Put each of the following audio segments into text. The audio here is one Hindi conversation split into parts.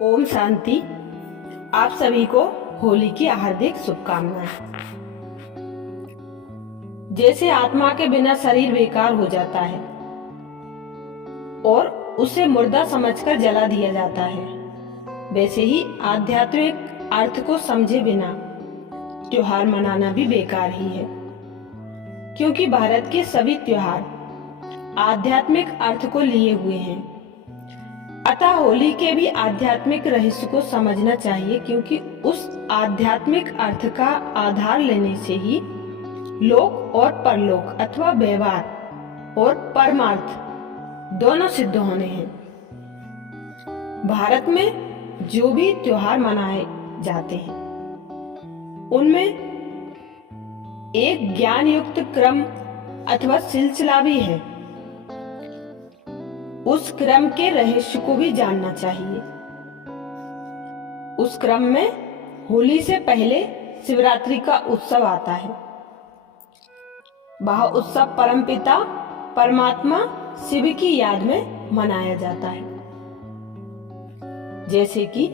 ओम शांति। आप सभी को होली की हार्दिक शुभकामनाएं। जैसे आत्मा के बिना शरीर बेकार हो जाता है और उसे मुर्दा समझकर जला दिया जाता है, वैसे ही आध्यात्मिक अर्थ को समझे बिना त्योहार मनाना भी बेकार ही है, क्योंकि भारत के सभी त्योहार आध्यात्मिक अर्थ को लिए हुए हैं। अतः होली के भी आध्यात्मिक रहस्य को समझना चाहिए, क्योंकि उस आध्यात्मिक अर्थ का आधार लेने से ही लोक और परलोक अथवा व्यवहार और परमार्थ दोनों सिद्ध होने हैं। भारत में जो भी त्योहार मनाए जाते हैं उनमें एक ज्ञान युक्त क्रम अथवा सिलसिला भी है। उस क्रम के रहस्य को भी जानना चाहिए। उस क्रम में होली से पहले शिवरात्रि का उत्सव आता है। वह उत्सव परमपिता परमात्मा शिव की याद में मनाया जाता है। जैसे कि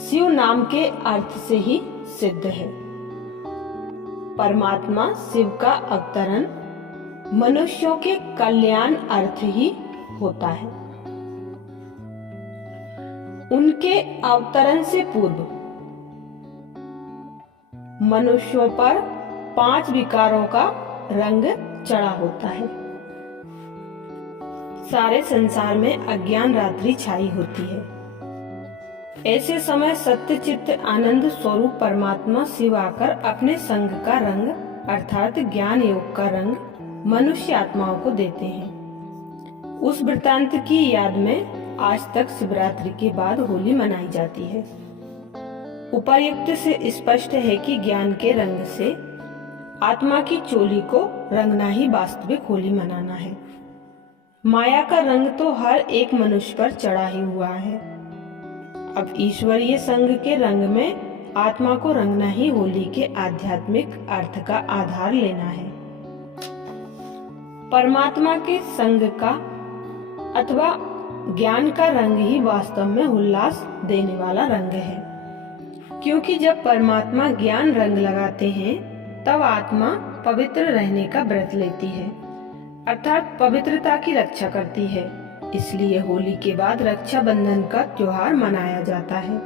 शिव नाम के अर्थ से ही सिद्ध है। परमात्मा शिव का अवतरण मनुष्यों के कल्याण अर्थ ही होता है। उनके अवतरण से पूर्व मनुष्यों पर 5 विकारों का रंग चढ़ा होता है। सारे संसार में अज्ञान रात्रि छाई होती है। ऐसे समय सत्य चित्त आनंद स्वरूप परमात्मा शिव आकर अपने संग का रंग अर्थात ज्ञान योग का रंग मनुष्य आत्माओं को देते हैं। उस वृतांत की याद में आज तक शिवरात्रि के बाद होली मनाई जाती है। उपर्युक्त से स्पष्ट है कि ज्ञान के रंग से आत्मा की चोली को रंगना ही वास्तविक होली मनाना है। माया का रंग तो हर एक मनुष्य पर चढ़ा ही हुआ है। अब ईश्वरीय संग के रंग में आत्मा को रंगना ही होली के आध्यात्मिक अर्थ का आधार लेना है। परमात्मा के संग का अथवा ज्ञान का रंग ही वास्तव में उल्लास देने वाला रंग है, क्योंकि जब परमात्मा ज्ञान रंग लगाते हैं तब आत्मा पवित्र रहने का व्रत लेती है, अर्थात पवित्रता की रक्षा करती है। इसलिए होली के बाद रक्षाबंधन का त्योहार मनाया जाता है।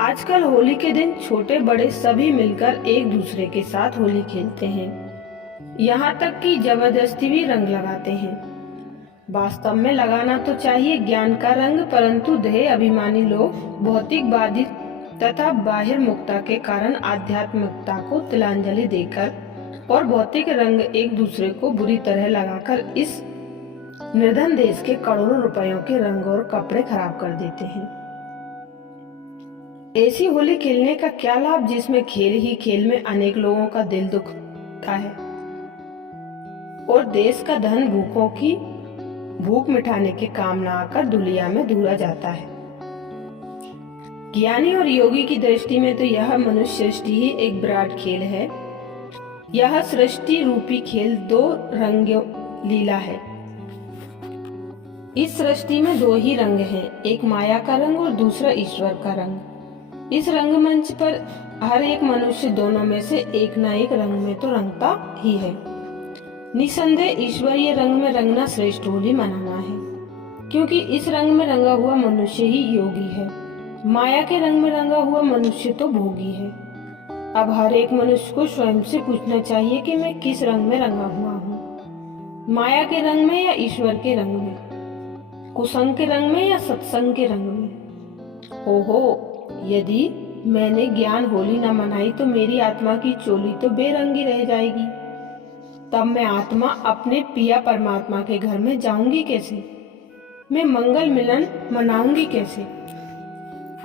आजकल होली के दिन छोटे बड़े सभी मिलकर एक दूसरे के साथ होली खेलते हैं, यहाँ तक कि जबरदस्ती भी रंग लगाते हैं। वास्तव में लगाना तो चाहिए ज्ञान का रंग, परंतु देह अभिमानी लोग भौतिकवादी तथा बाहिर मुक्ता के कारण आध्यात्मिकता को तिलांजलि देकर और भौतिक रंग एक दूसरे को बुरी तरह लगाकर इस निर्धन देश के करोड़ों रुपयों के रंग और कपड़े खराब कर देते हैं। ऐसी होली खेलने का क्या लाभ, जिसमें खेल ही खेल में अनेक लोगों का दिल दुखता है और देश का धन भूखों की भूख मिटाने के काम न आकर दुनिया में धुला जाता है। ज्ञानी और योगी की दृष्टि में तो यह मनुष्य सृष्टि ही एक विराट खेल है। यह सृष्टि रूपी खेल 2 रंग लीला है। इस सृष्टि में 2 ही रंग हैं, एक माया का रंग और दूसरा ईश्वर का रंग। इस रंगमंच पर हर एक मनुष्य दोनों में से एक न एक रंग में तो रंगता ही है। निसंदेह ईश्वरीय रंग में रंगना श्रेष्ठ होली मनाना है, क्योंकि इस रंग में रंगा हुआ मनुष्य ही योगी है। माया के रंग में रंगा हुआ मनुष्य तो भोगी है। अब हर एक मनुष्य को स्वयं से पूछना चाहिए कि मैं किस रंग में रंगा हुआ हूँ, माया के रंग में या ईश्वर के रंग में, कुसंग के रंग में या सत्संग के रंग में। ओहो, यदि मैंने ज्ञान होली न मनाई तो मेरी आत्मा की चोली तो बेरंगी रह जाएगी। तब मैं आत्मा अपने पिया परमात्मा के घर में जाऊंगी कैसे? मैं मंगल मिलन मनाऊंगी कैसे?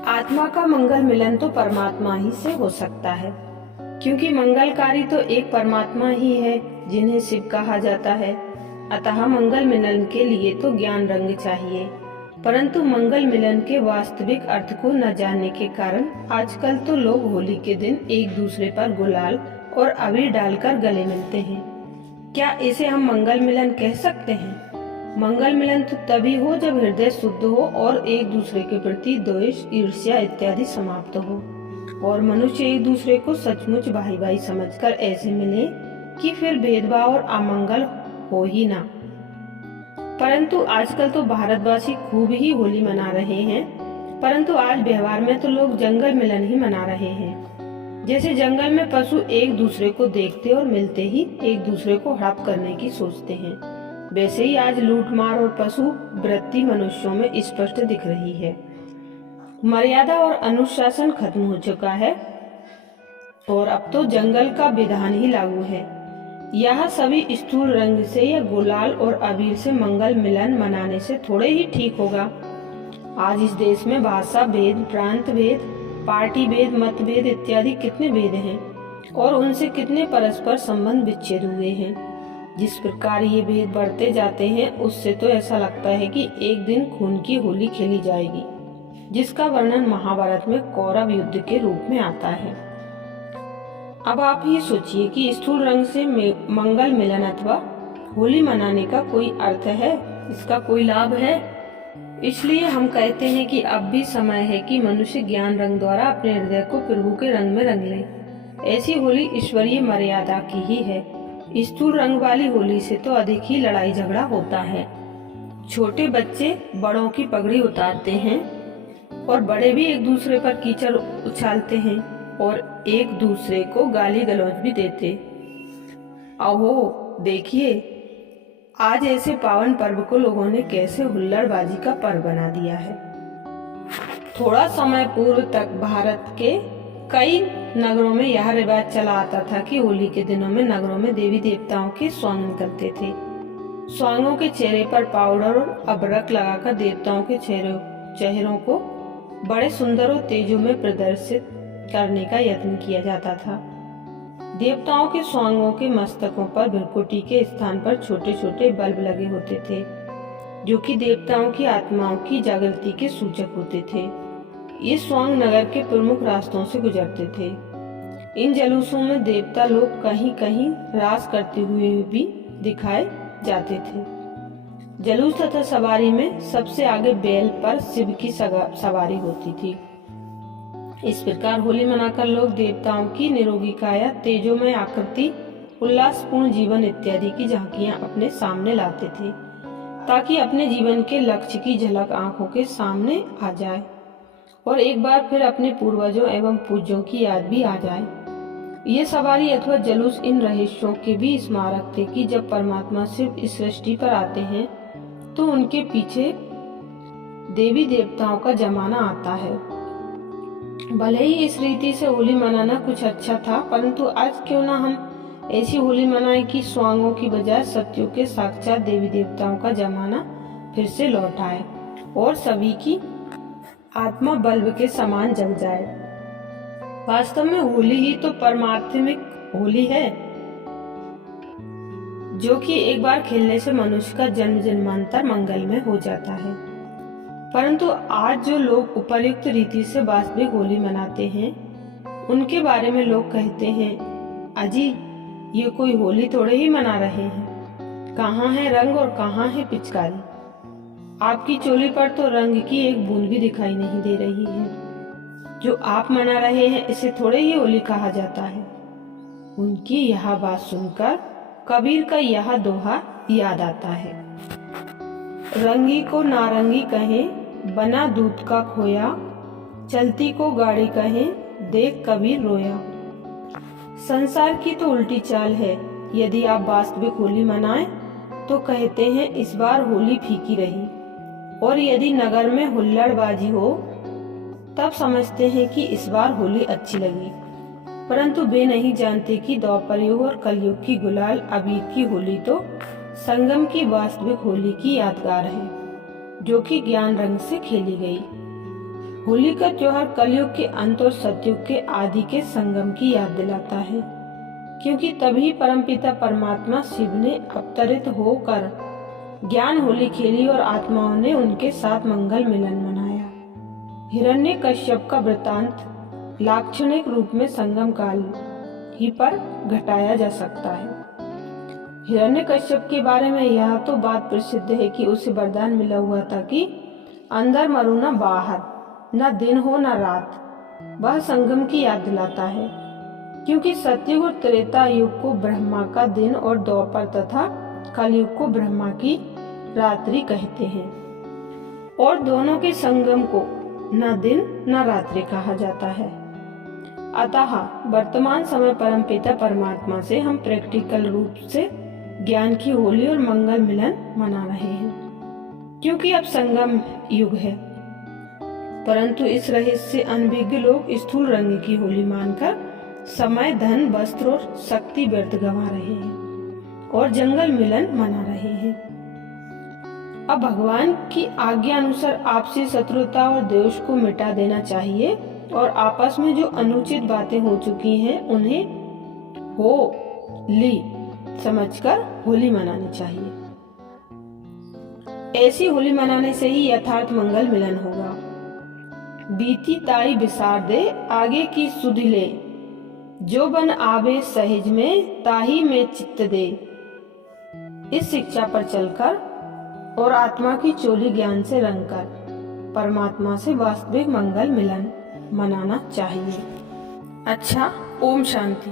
आत्मा का मंगल मिलन तो परमात्मा ही से हो सकता है, क्योंकि मंगलकारी तो एक परमात्मा ही है जिन्हें शिव कहा जाता है। अतः मंगल मिलन के लिए तो ज्ञान रंग चाहिए, परंतु मंगल मिलन के वास्तविक अर्थ को न जानने के कारण आजकल तो लोग होली के दिन एक दूसरे पर गुलाल और अबीर डालकर गले मिलते हैं। क्या इसे हम मंगल मिलन कह सकते हैं? मंगल मिलन तो तभी हो जब हृदय शुद्ध हो और एक दूसरे के प्रति द्वेष, ईर्ष्या इत्यादि समाप्त हो और मनुष्य एक दूसरे को सचमुच भाई भाई समझकर ऐसे मिले कि फिर भेदभाव और अमंगल हो ही ना। परंतु आजकल तो भारतवासी खूब ही होली मना रहे हैं, परंतु आज व्यवहार में तो लोग जंगल मिलन ही मना रहे हैं। जैसे जंगल में पशु एक दूसरे को देखते और मिलते ही एक दूसरे को हड़प करने की सोचते हैं, वैसे ही आज लूटमार और पशु वृत्ति मनुष्यों में स्पष्ट दिख रही है। मर्यादा और अनुशासन खत्म हो चुका है और अब तो जंगल का विधान ही लागू है। यह सभी स्थूल रंग से या गुलाल और अबीर से मंगल मिलन मनाने से थोड़े ही ठीक होगा। आज इस देश में भाषा भेद, प्रांत भेद, पार्टी भेद, मतभेद इत्यादि कितने भेद हैं और उनसे कितने परस्पर संबंध विच्छेद हुए हैं। जिस प्रकार ये भेद बढ़ते जाते हैं उससे तो ऐसा लगता है कि एक दिन खून की होली खेली जाएगी, जिसका वर्णन महाभारत में कौरव युद्ध के रूप में आता है। अब आप ये सोचिए कि स्थूल रंग से मंगल मिलन अथवा होली मनाने का कोई अर्थ है, इसका कोई लाभ है? इसलिए हम कहते हैं कि अब भी समय है कि मनुष्य ज्ञान रंग द्वारा अपने हृदय को प्रभु के रंग में रंग ले। ऐसी होली ईश्वरीय मर्यादा की ही है। स्थूल रंग वाली होली से तो अधिक ही लड़ाई झगड़ा होता है। छोटे बच्चे बड़ों की पगड़ी उतारते हैं और बड़े भी एक दूसरे पर कीचड़ उछालते हैं और एक दूसरे को गाली गलौज भी देते। अहो देखिए, आज ऐसे पावन पर्व को लोगों ने कैसे हुल्लड़बाजी का पर्व बना दिया है। थोड़ा समय पूर्व तक भारत के कई नगरों में यह रिवाज चला आता था कि होली के दिनों में नगरों में देवी देवताओं के स्वांग निकलते थे। स्वांगों के चेहरे पर पाउडर और अबरक लगाकर देवताओं के चेहरों को बड़े सुंदर और तेजों में प्रदर्शित करने का यत्न किया जाता था। देवताओं के स्वांगों के मस्तकों पर भृकुटी के स्थान पर छोटे छोटे बल्ब लगे होते थे, जो कि देवताओं की आत्माओं की जागृति के सूचक होते थे। ये स्वांग नगर के प्रमुख रास्तों से गुजरते थे। इन जुलूसों में देवता लोग कहीं कहीं रास करते हुए भी दिखाए जाते थे। जुलूस तथा सवारी में सबसे आगे बैल पर शिव की सवारी होती थी। इस प्रकार होली मनाकर लोग देवताओं की निरोगी काया, तेजोमय आकृति, उल्लासपूर्ण जीवन इत्यादि की झांकियां अपने सामने लाते थे, ताकि अपने जीवन के लक्ष्य की झलक आंखों के सामने आ जाए और एक बार फिर अपने पूर्वजों एवं पूज्यों की याद भी आ जाए। ये सवारी अथवा जुलूस इन रहस्यों के भी स्मारक थे कि जब परमात्मा शिव इस सृष्टि पर आते हैं तो उनके पीछे देवी देवताओं का जमाना आता है। भले ही इस रीति से होली मनाना कुछ अच्छा था, परंतु आज क्यों ना हम ऐसी होली मनाएं कि स्वांगों की बजाय सत्यों के साक्षात देवी देवताओं का जमाना फिर से लौट आए और सभी की आत्मा बल्ब के समान जग जाए। वास्तव में होली ही तो परमात्मिक होली है, जो कि एक बार खेलने से मनुष्य का जन्म जन्मांतर मंगलमय हो जाता है। परंतु आज जो लोग उपर्युक्त रीति से वास्तविक होली मनाते हैं, उनके बारे में लोग कहते हैं, अजी ये कोई होली थोड़े ही मना रहे हैं, कहाँ है रंग और कहाँ है पिचकारी। आपकी चोली पर तो रंग की एक बूंद भी दिखाई नहीं दे रही है। जो आप मना रहे हैं इसे थोड़े ही होली कहा जाता है। उनकी यह बात सुनकर कबीर का यह दोहा याद आता है, रंगी को नारंगी कहें, बना दूध का खोया, चलती को गाड़ी कहें, देख कबीर रोया। संसार की तो उल्टी चाल है। यदि आप वास्तविक होली मनाएं तो कहते हैं इस बार होली फीकी रही, और यदि नगर में हुल्लड़बाजी हो तब समझते हैं कि इस बार होली अच्छी लगी। परंतु वे नहीं जानते कि द्वापर युग और कलयुग की गुलाल अबीर की होली तो संगम की वास्तविक होली की यादगार है, जो कि ज्ञान रंग से खेली गई। होली का त्योहार कलयुग के अंत और सतयुग के आदि के संगम की याद दिलाता है, क्योंकि तभी परमपिता परमात्मा शिव ने अवतरित होकर ज्ञान होली खेली और आत्माओं ने उनके साथ मंगल मिलन मनाया। हिरण्यकश्यप का वृतांत लाक्षणिक रूप में संगम काल ही पर घटाया जा सकता है। हिरण्यकश्यप के बारे में यह तो बात प्रसिद्ध है कि उसे वरदान मिला हुआ था कि अंदर मरो न बाहर, न दिन हो न रात। वह संगम की याद दिलाता है, क्योंकि सतयुग और त्रेता युग को ब्रह्मा का दिन और द्वापर तथा कलयुग को ब्रह्मा की रात्रि कहते हैं, और दोनों के संगम को न दिन न रात्रि कहा जाता है। अतः वर्तमान समय परमपिता परमात्मा से हम प्रैक्टिकल रूप से ज्ञान की होली और मंगल मिलन मना रहे हैं, क्योंकि अब संगम युग है। परंतु इस रहस्य से अनभिज्ञ लोग स्थूल रंग की होली मानकर समय, धन, वस्त्र और शक्ति व्यर्थ गंवा रहे हैं और जंगल मिलन मना रहे हैं। अब भगवान की आज्ञा अनुसार आपसी शत्रुता और द्वेष को मिटा देना चाहिए और आपस में जो अनुचित बातें हो चुकी हैं उन्हें होली समझकर होली मनानी चाहिए। ऐसी होली मनाने से ही यथार्थ मंगल मिलन होगा। बीती ताई बिसार दे आगे की सुध ले, जो बन आवे सहज में ताही में चित्त दे। इस शिक्षा पर चलकर और आत्मा की चोली ज्ञान से रंगकर परमात्मा से वास्तविक मंगल मिलन मनाना चाहिए। अच्छा, ओम शांति।